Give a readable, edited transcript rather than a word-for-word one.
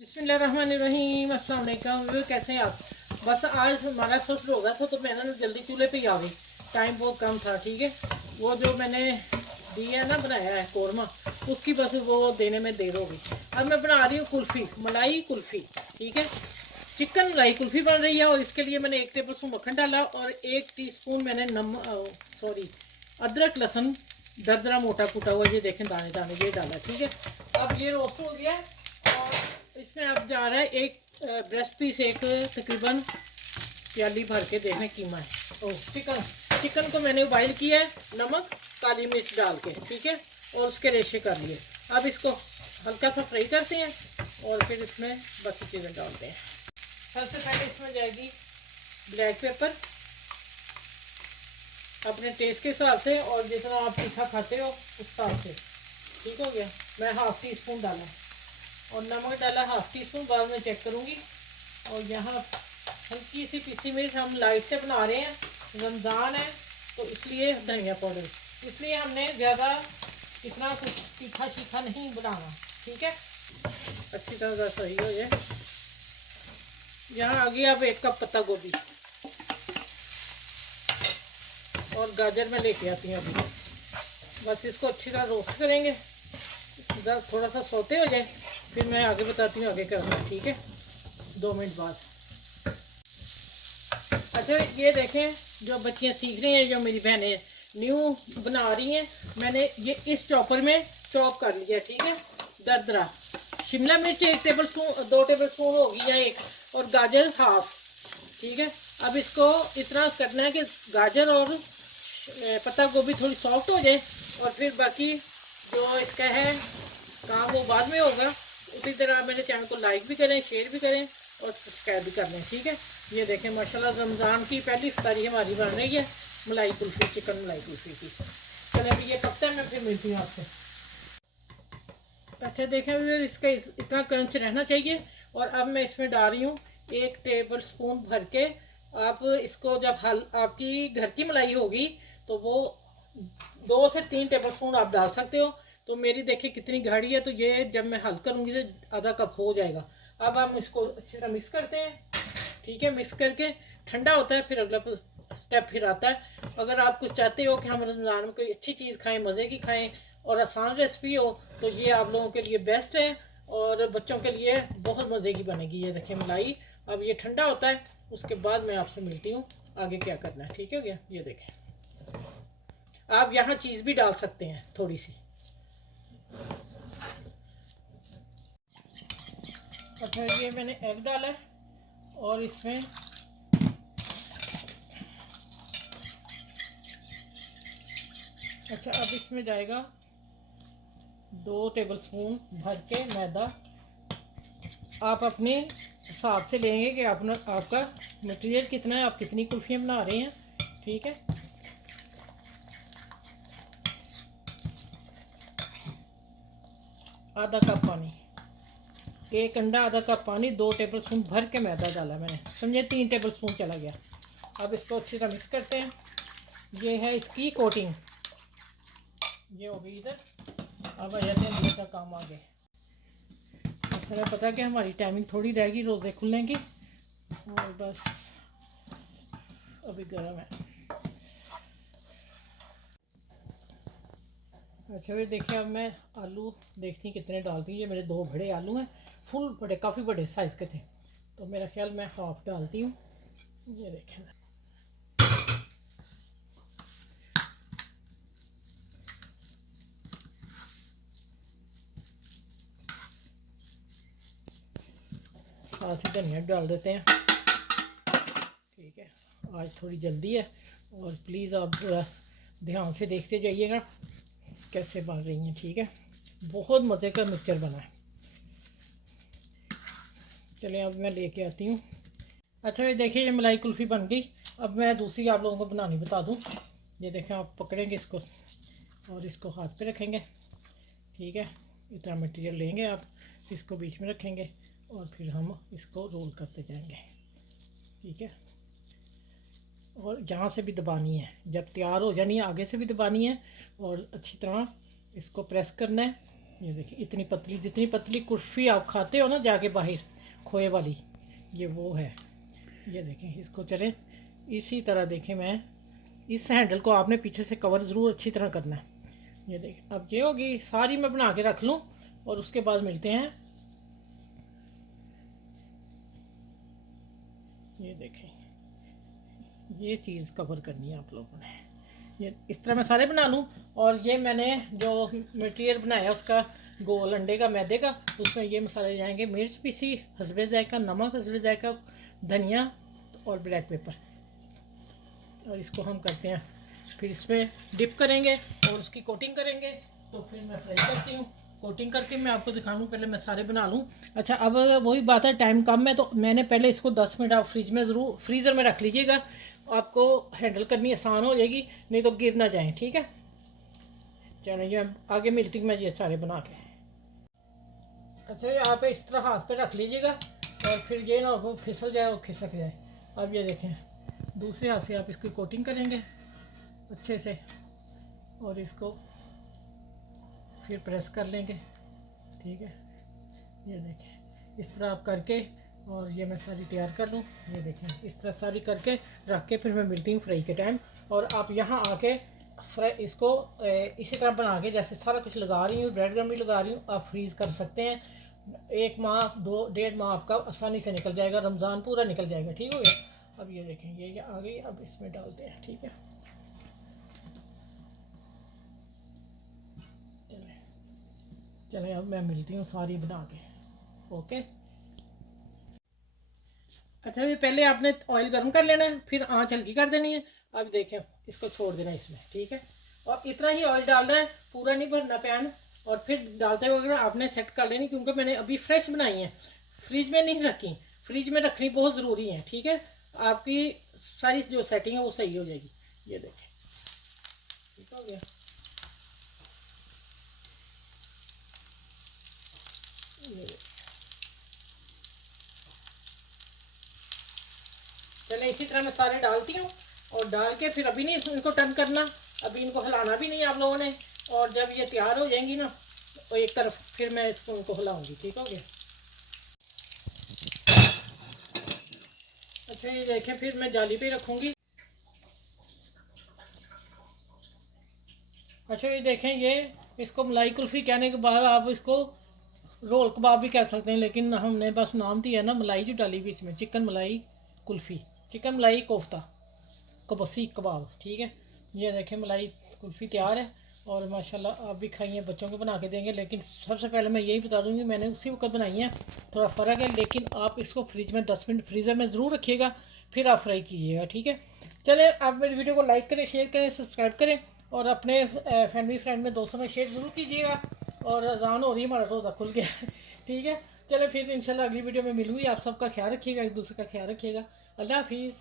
बिस्मिल्लाहिर्रहमानिर्रहीम, अस्सलाम वालेकुम। कैसे हैं आप? बस आज हमारा फर्स्ट होगा था तो मैंने जल्दी चूल्हे पे ही आ गई, टाइम बहुत कम था। ठीक है, वो जो मैंने दिया है ना, बनाया है कौरमा, उसकी बस वो देने में देर हो गई। अब मैं बना रही हूँ कुल्फ़ी, मलाई कुल्फ़ी। ठीक है, चिकन मलाई कुल्फ़ी बन रही है और इसके लिए मैंने 1 टेबल स्पून मक्खन डाला और 1 टीस्पून मैंने अदरक लहसुन दरदरा मोटा कूटा हुआ, ये देखें दाने दाने, ये डाला। ठीक है, अब ये रोस्ट हो गया और इसमें अब जा रहा है एक ब्रेस्ट पीस, एक तकरीबन प्याली भर के देखें कीमा है। ओ चिकन को मैंने बॉइल किया है, नमक काली मिर्च डाल के। ठीक है, और उसके रेशे कर लिए। अब इसको हल्का सा फ्राई करते हैं और फिर इसमें बाकी चीज़ें डालते हैं। सबसे पहले इसमें जाएगी ब्लैक पेपर अपने टेस्ट के हिसाब से, और जितना आप तीखा खाते हो उस हिसाब से। ठीक हो गया, मैं हाफ़ टी स्पून डाला और नमक डाला हाफ़ टी स्पून, बाद में चेक करूँगी। और यहाँ हल्की सी पिसी मिर्च, हम लाइट से बना रहे हैं, रमज़ान है तो इसलिए धनिया पाउडर, इसलिए हमने ज़्यादा इतना कुछ तीखा शीखा नहीं बनाना। ठीक है, अच्छी तरह से सही हो जाए। यहाँ आ गया अब 1 कप पत्ता गोभी और गाजर में लेके आती हूँ अभी। बस इसको अच्छी तरह रोस्ट करेंगे, थोड़ा सा सोते हो जाए, फिर मैं आगे बताती हूँ आगे करना है। ठीक है, 2 मिनट बाद। अच्छा, ये देखें, जो बच्चियाँ सीख रही हैं, जो मेरी बहनें न्यू बना रही हैं, मैंने ये इस चॉपर में चॉप कर लिया। ठीक है, दरदरा शिमला मिर्च 1 टेबल स्पून, 2 टेबल स्पून होगी या 1, और गाजर हाफ। ठीक है, अब इसको इतना करना है कि गाजर और पत्ता गोभी थोड़ी सॉफ्ट हो जाए, और फिर बाकी जो इसका है काम वो बाद में होगा। उसी तरह मेरे चैनल को लाइक भी करें, शेयर भी करें और सब्सक्राइब भी कर लें। ठीक है, ये देखें माशाल्लाह रमज़ान की पहली इफ्तारी हमारी बन रही है मलाई कुल्फ़ी, चिकन मलाई कुल्फ़ी की। चलें अभी ये पकता है, मैं फिर मिलती हूँ आपसे। अच्छा देखें, इसका इतना क्रंच रहना चाहिए। और अब मैं इसमें डाल रही हूँ 1 टेबल स्पून भर के। आप इसको जब आपकी घर की मलाई होगी तो वो 2 से 3 टेबल स्पून आप डाल सकते हो। तो मेरी देखिए कितनी गाढ़ी है, तो ये जब मैं हल करूँगी तो आधा कप हो जाएगा। अब हम इसको अच्छी तरह मिक्स करते हैं। ठीक है, मिक्स करके ठंडा होता है, फिर अगला स्टेप फिर आता है। अगर आप कुछ चाहते हो कि हम रमज़ान में कोई अच्छी चीज़ खाएं, मज़े की खाएं और आसान रेसिपी हो, तो ये आप लोगों के लिए बेस्ट है और बच्चों के लिए बहुत मज़े की बनेगी। ये देखिए मलाई, अब ये ठंडा होता है, उसके बाद मैं आपसे मिलती हूँ आगे क्या करना है। ठीक है गया, ये देखें, आप यहाँ चीज़ भी डाल सकते हैं थोड़ी सी। अच्छा, ये मैंने एग डाला है और इसमें अच्छा, अब इसमें जाएगा 2 टेबल स्पून भर के मैदा। आप अपने हिसाब से लेंगे कि अपना आपका मटेरियल कितना है, आप कितनी कुल्फियाँ बना रहे हैं। ठीक है, आधा कप पानी, 1 अंडा, आधा कप पानी, 2 टेबल स्पून भर के मैदा डाला मैंने, समझे 3 टेबल स्पून चला गया। अब इसको अच्छी तरह मिक्स करते हैं। ये है इसकी कोटिंग, ये होगी इधर। अब आ जाते हैं दूसरा काम आगे। हमें पता कि हमारी टाइमिंग थोड़ी रहेगी रोज़े खुलने की, और बस अभी गर्म है। अच्छा, ये देखिए, अब मैं आलू देखती हूँ कितने डालती हूँ। ये मेरे 2 बड़े आलू हैं, फुल बड़े, काफ़ी बड़े साइज़ के थे, तो मेरा ख्याल मैं हाफ डालती हूँ। ये देखें, साथ ही धनिया डाल देते हैं। ठीक है, आज थोड़ी जल्दी है और प्लीज़ आप थोड़ा ध्यान से देखते जाइएगा कैसे बन रही हैं। ठीक है, बहुत मज़े का मिक्सचर बना है। चलिए अब मैं लेके आती हूँ। अच्छा, ये देखिए, ये मलाई कुल्फ़ी बन गई। अब मैं दूसरी आप लोगों को बनानी बता दूँ। ये देखें, आप पकड़ेंगे इसको और इसको हाथ पे रखेंगे। ठीक है, इतना मटेरियल लेंगे आप, इसको बीच में रखेंगे और फिर हम इसको रोल करते जाएंगे। ठीक है, और यहाँ से भी दबानी है, जब तैयार हो जानी है आगे से भी दबानी है और अच्छी तरह इसको प्रेस करना है। ये देखिए इतनी पतली, जितनी पतली कुल्फ़ी आप खाते हो ना जाके बाहर खोए वाली, ये वो है। ये देखें इसको, चलें इसी तरह देखें, मैं इस हैंडल को आपने पीछे से कवर ज़रूर अच्छी तरह करना है। ये देखें अब ये होगी सारी, मैं बना के रख लूँ और उसके बाद मिलते हैं। ये देखें ये चीज़ कवर करनी है आप लोगों ने। ये इस तरह मैं सारे बना लूँ। और ये मैंने जो मटेरियल बनाया उसका गोल अंडे का, मैदे का, उसमें ये मसाले जाएंगे, मिर्च पीसी, हसबे जायका, नमक हसबे जायका, धनिया और ब्लैक पेपर। और इसको हम करते हैं, फिर इसमें डिप करेंगे और उसकी कोटिंग करेंगे। तो फिर मैं फ्राई करती हूँ, कोटिंग करके मैं आपको दिखाऊँ। पहले मैं सारे बना लूँ। अच्छा अब वही बात है, टाइम कम है तो मैंने पहले इसको 10 मिनट आप फ्रिज में ज़रूर फ्रीज़र में रख लीजिएगा, आपको हैंडल करनी आसान हो जाएगी, नहीं तो गिर ना जाए। ठीक है, चलो ये आगे मिलती हूँ मैं ये सारे बना के। अच्छा ये आप इस तरह हाथ पे रख लीजिएगा और फिर ये ना हो फिसल जाए और खिसक जाए। अब ये देखें दूसरे हाथ से आप इसकी कोटिंग करेंगे अच्छे से और इसको फिर प्रेस कर लेंगे। ठीक है, ये देखें इस तरह आप करके, और ये मैं सारी तैयार कर लूँ। ये देखें इस तरह सारी करके रख के फिर मैं मिलती हूँ फ्राई के टाइम। और आप यहाँ आके फ्राई इसको इसी तरह बना के, जैसे सारा कुछ लगा रही हूँ, ब्रेड गम भी लगा रही हूँ, आप फ्रीज़ कर सकते हैं। 1 माह 2 डेढ़ माह आपका आसानी से निकल जाएगा, रमज़ान पूरा निकल जाएगा। ठीक हो गया। अब ये देखें ये आ गई, अब इसमें डालते हैं। ठीक है, चलें अब मैं मिलती हूँ सारी बना के। ओके। अच्छा ये पहले आपने ऑयल गर्म कर लेना है, फिर आँच हल्की कर देनी है। अब देखें इसको छोड़ देना इसमें। ठीक है, और इतना ही ऑयल डालना है, पूरा नहीं भरना पैन। और फिर डालते वगैरह आपने सेट कर लेनी, क्योंकि मैंने अभी फ्रेश बनाई है, फ्रिज में नहीं रखी। फ्रिज में रखनी बहुत ज़रूरी है। ठीक है, आपकी सारी जो सेटिंग है वो सही हो जाएगी। ये देखें ठीक हो गया। ये चले इसी तरह मैं सारे डालती हूँ और डाल के फिर अभी नहीं इनको टर्न करना, अभी इनको हिलाना भी नहीं आप लोगों ने। और जब ये तैयार हो जाएंगी ना तो एक तरफ फिर मैं इसको इनको हिलाऊंगी। ठीक हो गया। अच्छा ये देखें फिर मैं जाली पे रखूँगी। अच्छा ये देखें ये इसको मलाई कुल्फ़ी कहने के बाद आप इसको रोल कबाब भी कह सकते हैं, लेकिन हमने बस नाम दिया ना, मलाई जो डाली हुई इसमें, चिकन मलाई कुल्फ़ी, चिकन मलाई कोफ्ता, कबसी कबाब। ठीक है, ये देखें मलाई कुल्फ़ी तैयार है। और माशाल्लाह आप भी खाइए, बच्चों को बना के देंगे। लेकिन सबसे पहले मैं यही बता दूंगी मैंने उसी वक्त बनाई है, थोड़ा फ़र्क है। लेकिन आप इसको फ्रिज में 10 मिनट फ्रीज़र में ज़रूर रखिएगा, फिर आप फ्राई कीजिएगा। ठीक है, चले आप मेरी वीडियो को लाइक करें, शेयर करें, सब्सक्राइब करें और अपने फैमिली फ्रेंड में दोस्तों में शेयर ज़रूर कीजिएगा। और अजान हो रही है, हमारा रोज़ा खुल गया ठीक है, चले फिर इंशाल्लाह अगली वीडियो में मिलूँगी। आप सबका ख्याल रखिएगा, एक दूसरे का ख्याल रखिएगा। अल्लाह हाफिज़।